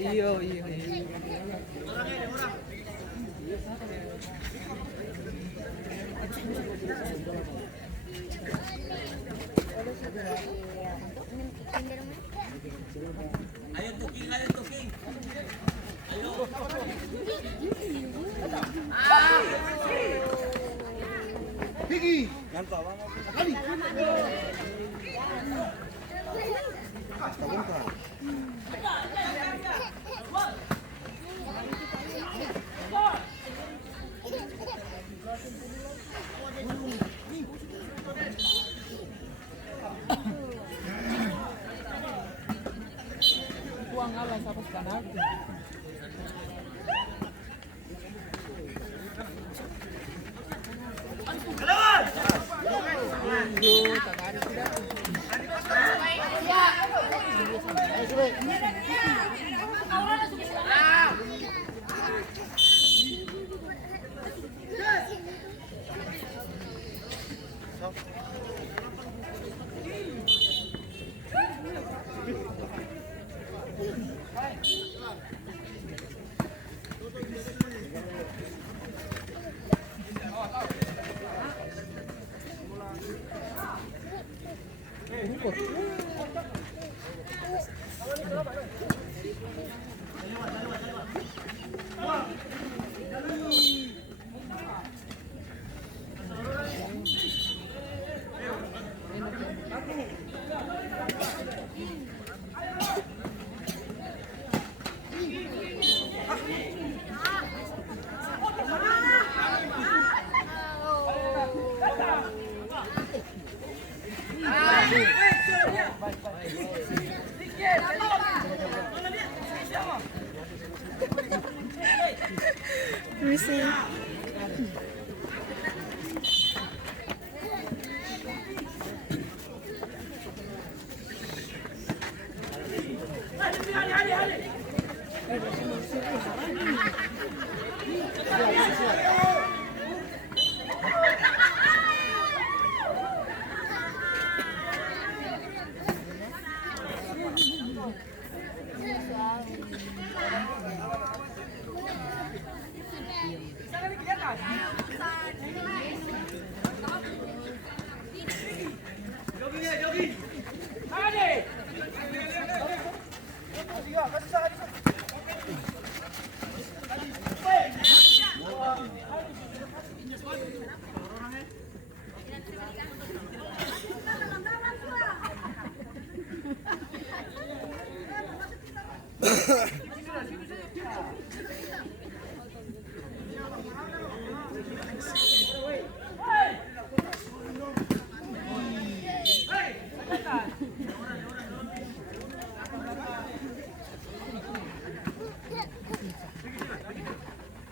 Iya, iya, iya. Ayo tuking, ayo tuking. Ayo. Gigi. Ngantap apa? Kali. Buang alas apa sekarang? Permisi.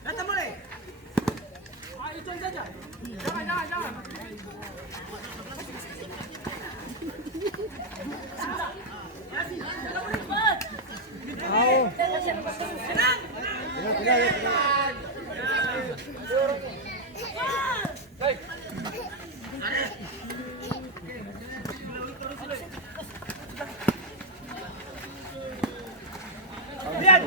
Datang boleh. Itu saja. Jangan. Lihat.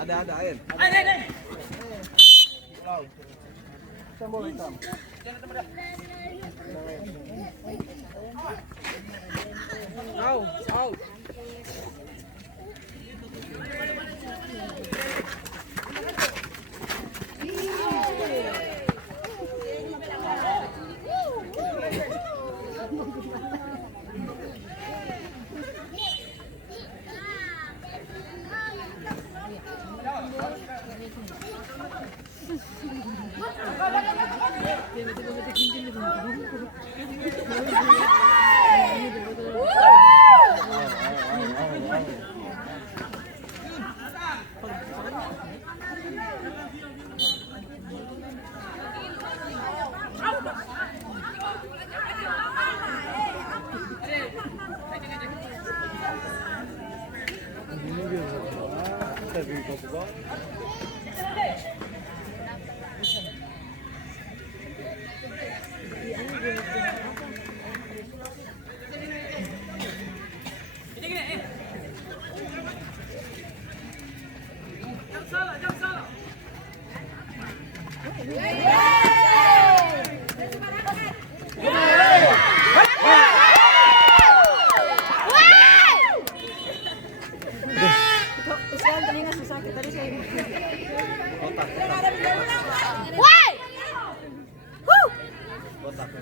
Ada air. Ayo. Pulau. Sambal hitam. Au.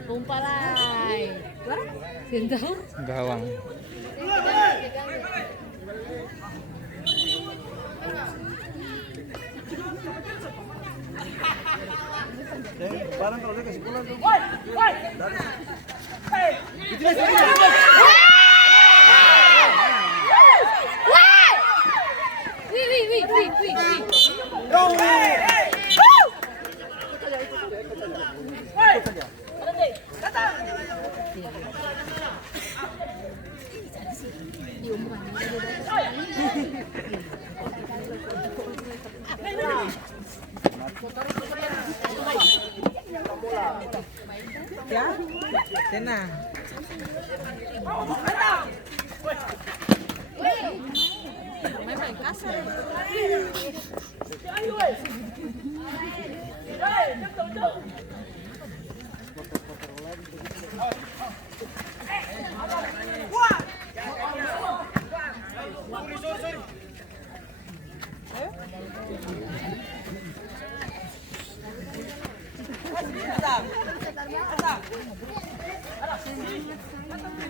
Rumpalay. Sindang. Gawang. Parang kalau dia kasih pulang tuh. Ya, tenang. Main kasar.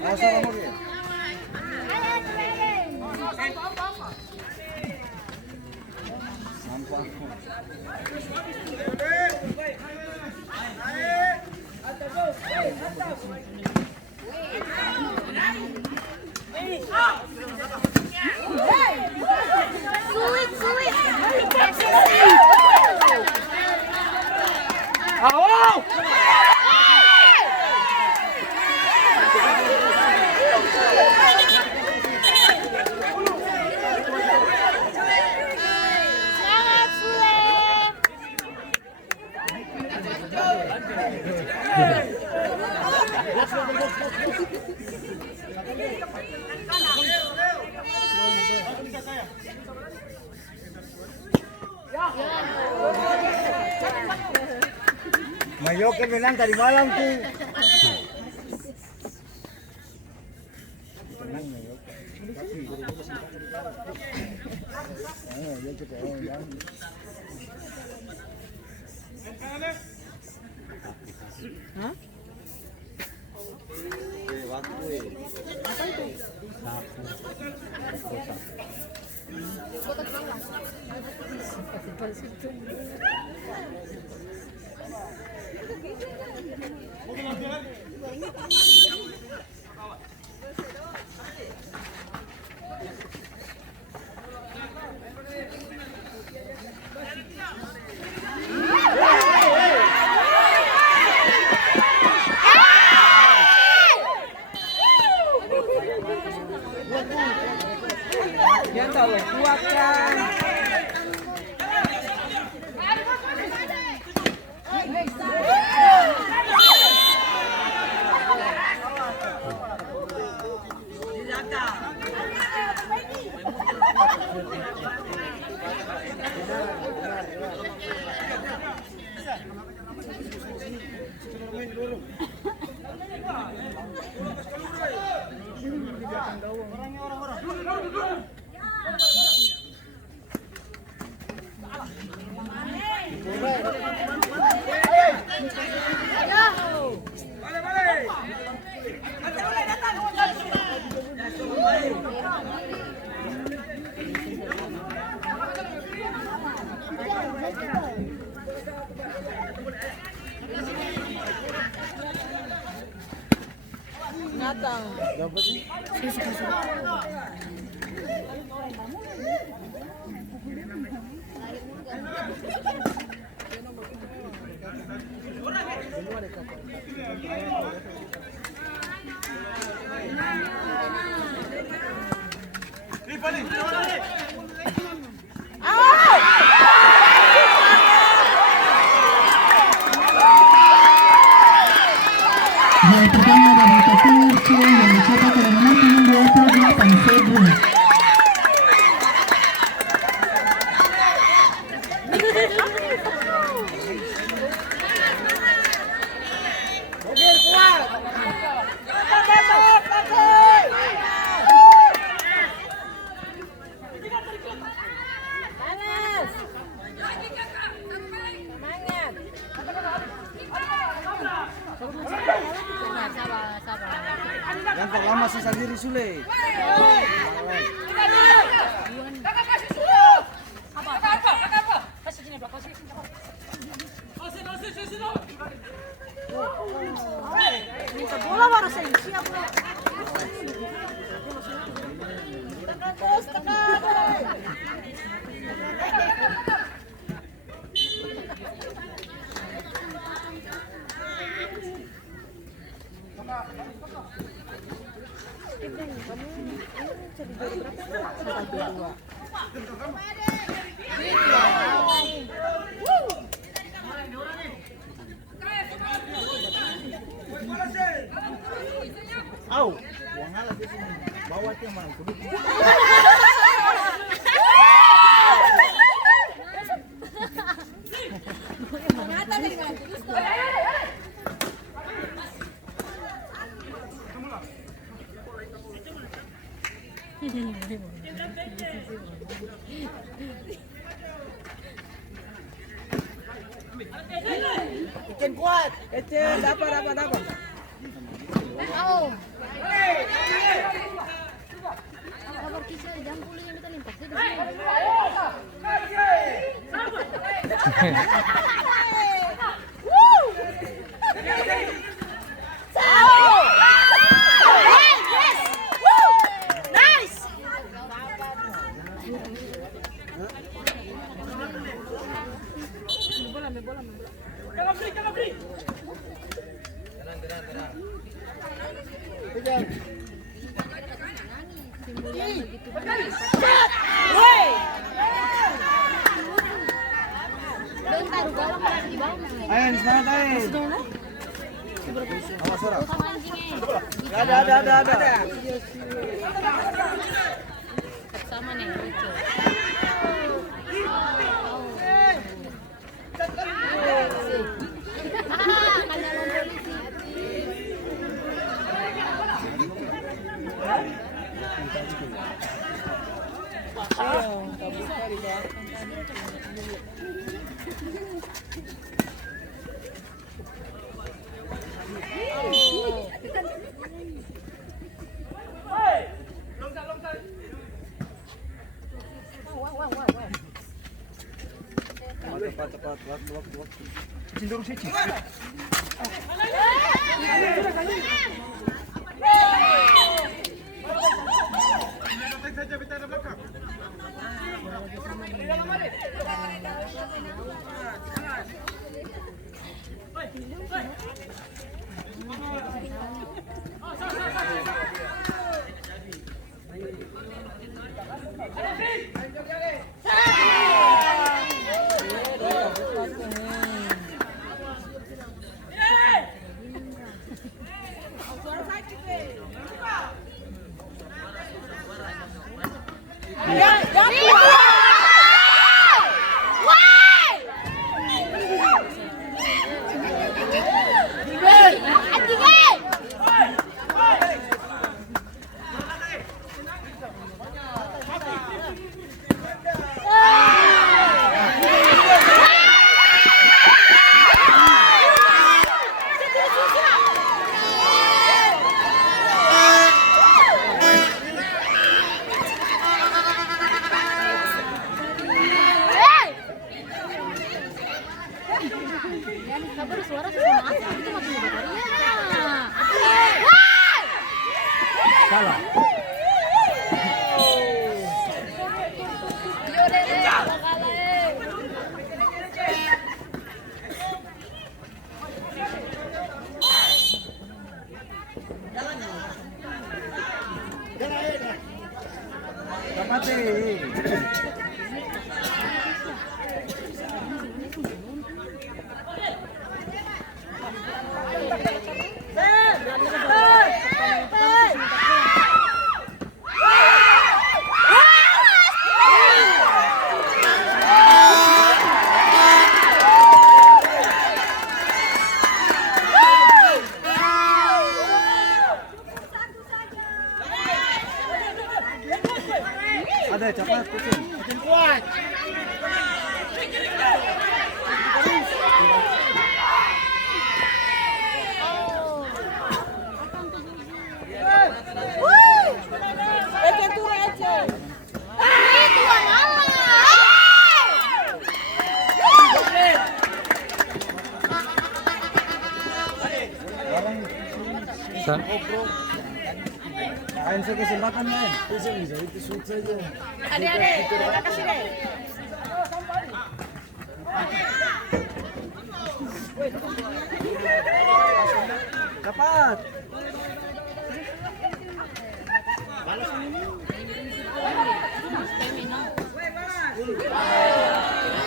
Asa nomor dia? Sulit, sulit. Awal! Semangat, Sule. Mayoke menang tadi malam tuh. Menang Mayoke. Tapi dia kita yang Hah? Apa itu? Dia terlalu kuat kan? Gol pertama dari Topir Sule yang dicetak oleh nomor punggung 28 Febri. Yang pertama sisa diri Sule. Minta bola baru saya siap. Au, buang alat di sini. Bawa ke mana? Ikan kuat. Kecil, dapat. Oh. Sabar kisah jam 10 yang kita limpas di sini. Bentar, galak masih di bawah. Ayo, di sana Awas suara. Sama anjingnya. Ada. Sama nih, lucu. Cepat. Waktu. Cenderung sih. Ada cepat kucing. Kucing kuat. Kain saya kesempatan main. Bisa itu shoot saja. Adik-adik, kita kasih deh. Cepat.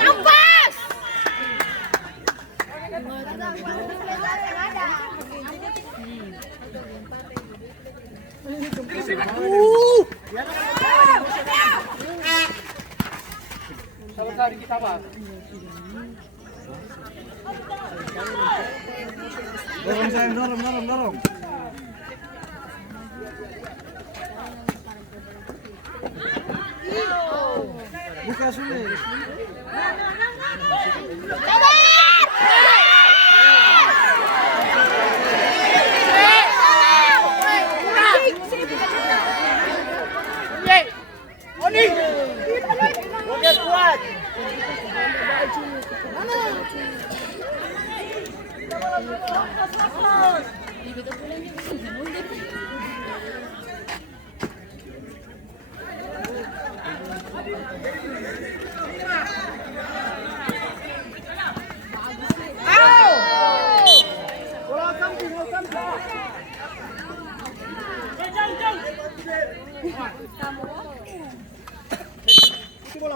Nafas. Sabar kita apa? Dorong sayang, dorong. Buka sulit. Oke kuat.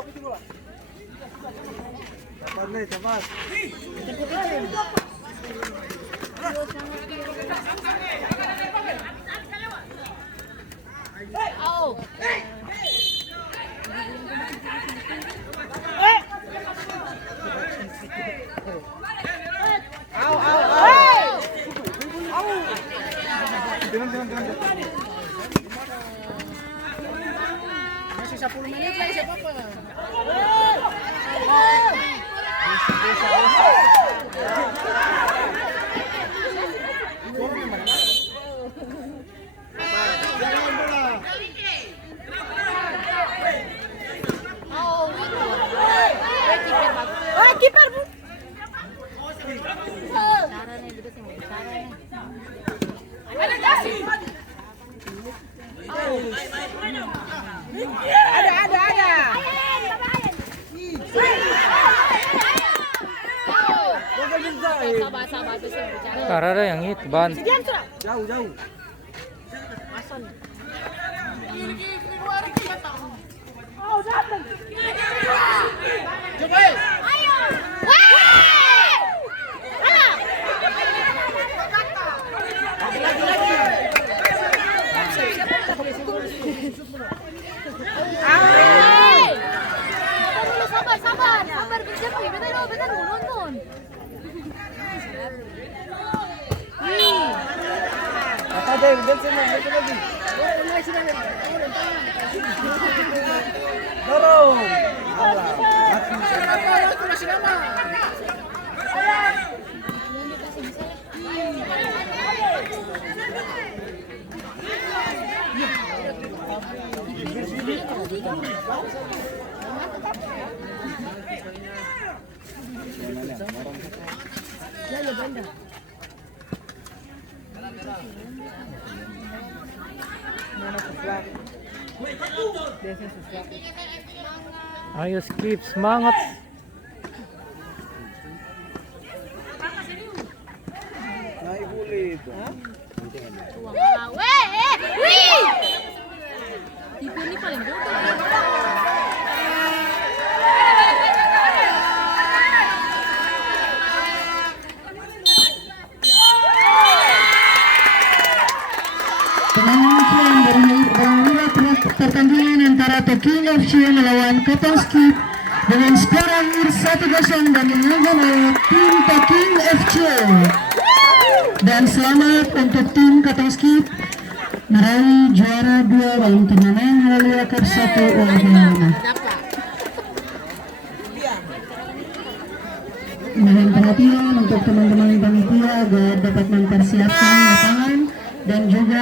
Putih bola. Cepat nih, cepat. Oh. Jangan. Masih 10 menit lagi siapa apa? Oh, Kiper, Bu. Ada. Sabar tuh saya bicara. Karena yang itu ban. Diam sudah. Jauh. Oh, datang. Coba. Ayo. Sabar, bentar mau nonton. Ada yang bensin lagi. Dorong. Masih lama. Ayo skip, semangat. Naik boleh itu. Wih! TV ini paling bodoh. FC melawan Katong Skip dengan skor akhir 1-0 dan dimenangkan oleh tim Taking FC. Dan selamat untuk tim Katong Skip meraih juara 2 dalam turnamen Haleluya Cup 1 Olahraga. Mohon perhatian untuk teman-teman panitia agar dapat mempersiapkan lapangan dan juga